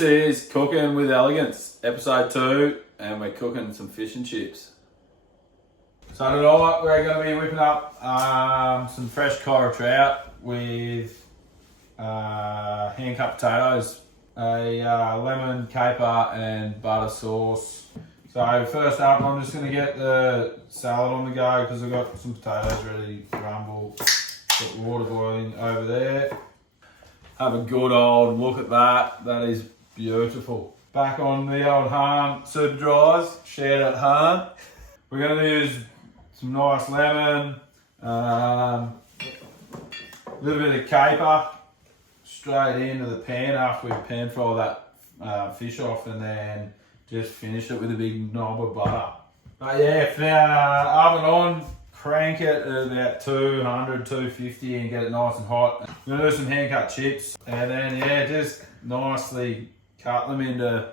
This is Cooking with Elegance, episode 2, and we're cooking some fish and chips. So tonight we're going to be whipping up some fresh coral trout with hand-cut potatoes, a lemon, caper and butter sauce. So first up, I'm just going to get the salad on the go because I've got some potatoes ready to crumble. Got water boiling over there. Have a good old look at that. That is beautiful. Back on the old Hahn super dries, shared at Hahn. We're going to use some nice lemon, a little bit of caper straight into the pan after we pan fry that fish off, and then just finish it with a big knob of butter. But yeah, oven on, crank it at about 200, 250 and get it nice and hot. I'm going to do some hand cut chips and then yeah, just nicely cut them into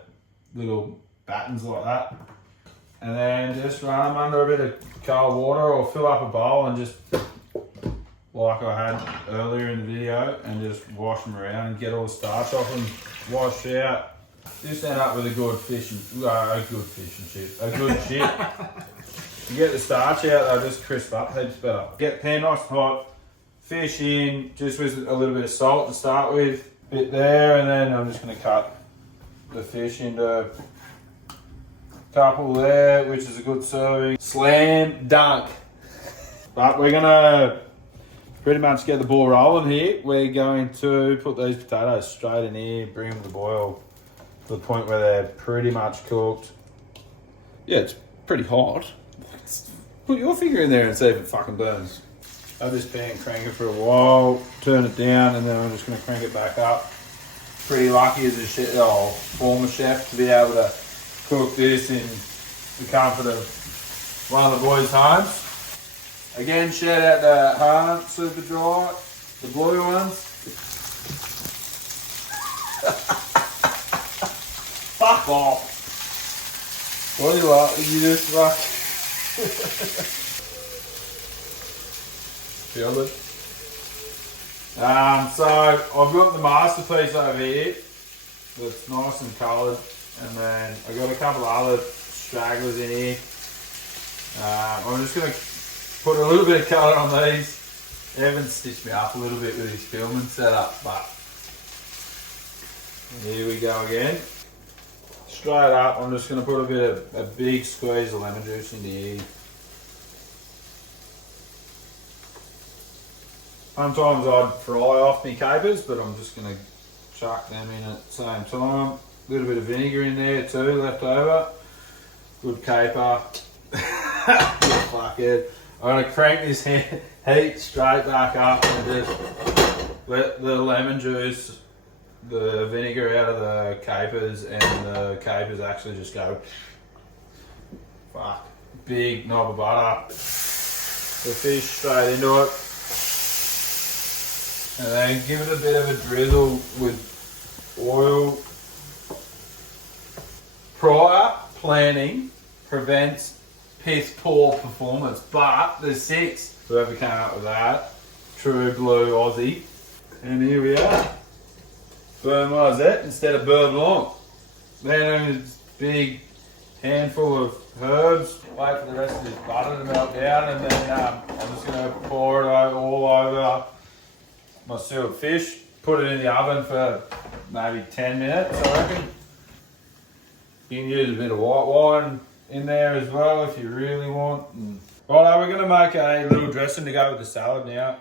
little battens like that. And then just run them under a bit of cold water or fill up a bowl and just, like I had earlier in the video, and just wash them around and get all the starch off them, wash out. Just end up with a good fish and chip. A good chip. You get the starch out, they'll just crisp up heaps better. Get the pan nice and hot, fish in, just with a little bit of salt to start with, bit there, and then I'm just going to cut the fish into a couple there, which is a good serving. Slam dunk. But we're going to pretty much get the ball rolling here. We're going to put these potatoes straight in here, bring them to boil to the point where they're pretty much cooked. Yeah, it's pretty hot. Put your finger in there and see if it fucking burns. I'll just pan crank it for a while, turn it down, and then I'm just going to crank it back up. Pretty lucky as a former chef to be able to cook this in the comfort of one of the boys' homes. Again, shout out to Hahn Super Dry, the blue ones. Fuck off. What do you like? You just fuck. Feel it? So I've got the masterpiece over here that's nice and coloured, and then I've got a couple of other stragglers in here. I'm just going to put a little bit of colour on these. Evan stitched me up a little bit with his filming setup, but here we go again. Straight up, I'm just going to put a big squeeze of lemon juice into here. Sometimes I'd fry off my capers, but I'm just going to chuck them in at the same time. A little bit of vinegar in there too, left over. Good caper. Fuck it. I'm going to crank this heat straight back up and just let the lemon juice, the vinegar out of the capers, and the capers actually just go. Fuck. Big knob of butter. The fish straight into it. And then give it a bit of a drizzle with oil. Prior planning prevents piss poor performance, but there's 6. Whoever came up with that, true blue Aussie. And here we are. Burn Rosette instead of beurre blanc. Then a big handful of herbs. Wait for the rest of this butter to melt down, and then I'm just going to pour it all over my sealed fish. Put it in the oven for maybe 10 minutes, I reckon. You can use a bit of white wine in there as well if you really want. Right, we're going to make a little dressing to go with the salad now.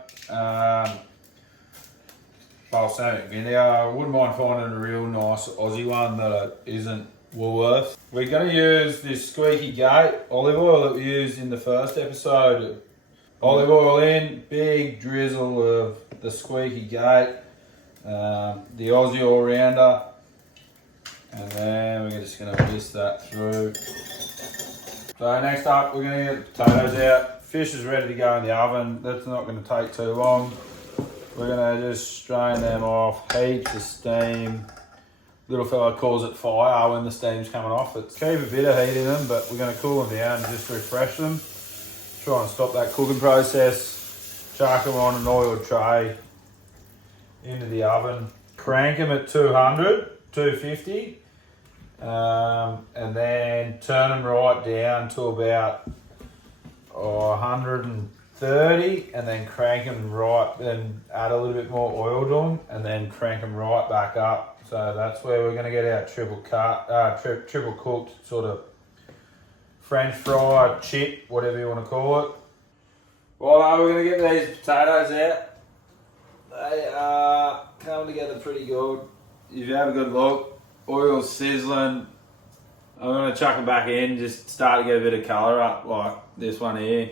Balsamic vinegar. I wouldn't mind finding a real nice Aussie one that isn't Woolworths. We're going to use this Squeaky Gate olive oil that we used in the first episode. Olive oil in, big drizzle of the Squeaky Gate, the Aussie all-rounder, and then we're just going to whisk that through. So next up, we're going to get the potatoes out. Fish is ready to go in the oven. That's not going to take too long. We're going to just strain them off, heaps of steam. Little fella calls it fire when the steam's coming off. It's keep a bit of heat in them, but we're going to cool them down and just refresh them. Try and stop that cooking process. Chuck them on an oiled tray into the oven. Crank them at 200 250. And then turn them right down to about 130, and then crank them right, then add a little bit more oil to them, and then crank them right back up. So that's where we're going to get our triple cooked sort of French fry chip, whatever you want to call it. Well, we're going to get these potatoes out. They are coming together pretty good. If you have a good look, oil's sizzling. I'm going to chuck them back in, just start to get a bit of colour up, like this one here.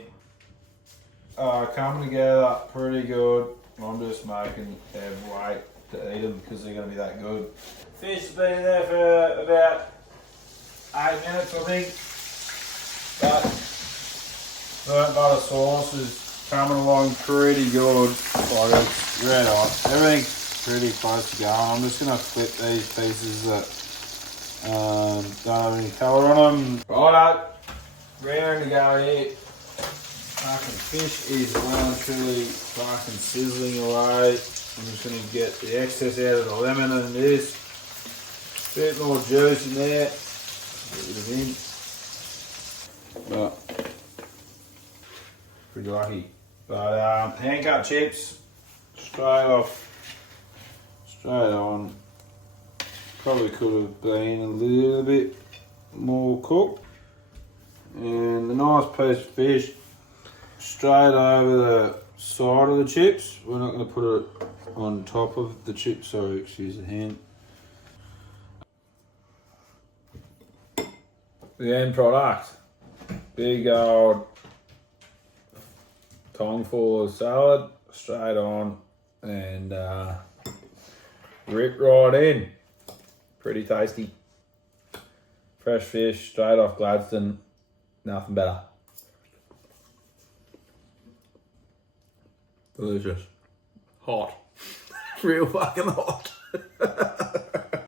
Coming together pretty good. I'm just making them wait to eat them because they're going to be that good. Fish has been there for about 8 minutes, I think. But burnt butter sauce is coming along pretty good. Like it's red hot. Everything's pretty close to going. I'm just going to flip these pieces that don't have any colour on them. Righto, raring to go here. Fucking fish is well and truly fucking sizzling away. I'm just going to get the excess out of the lemon and this. Bit more juice in there. Get rid of him. But pretty lucky. But hand cut chips, straight on. Probably could have been a little bit more cooked. And the nice piece of fish straight over the side of the chips. We're not going to put it on top of the chips, sorry, excuse the hand. The end product. Big old tong full of salad, straight on, and rip right in. Pretty tasty. Fresh fish, straight off Gladstone, nothing better. Delicious. Hot. Real fucking hot.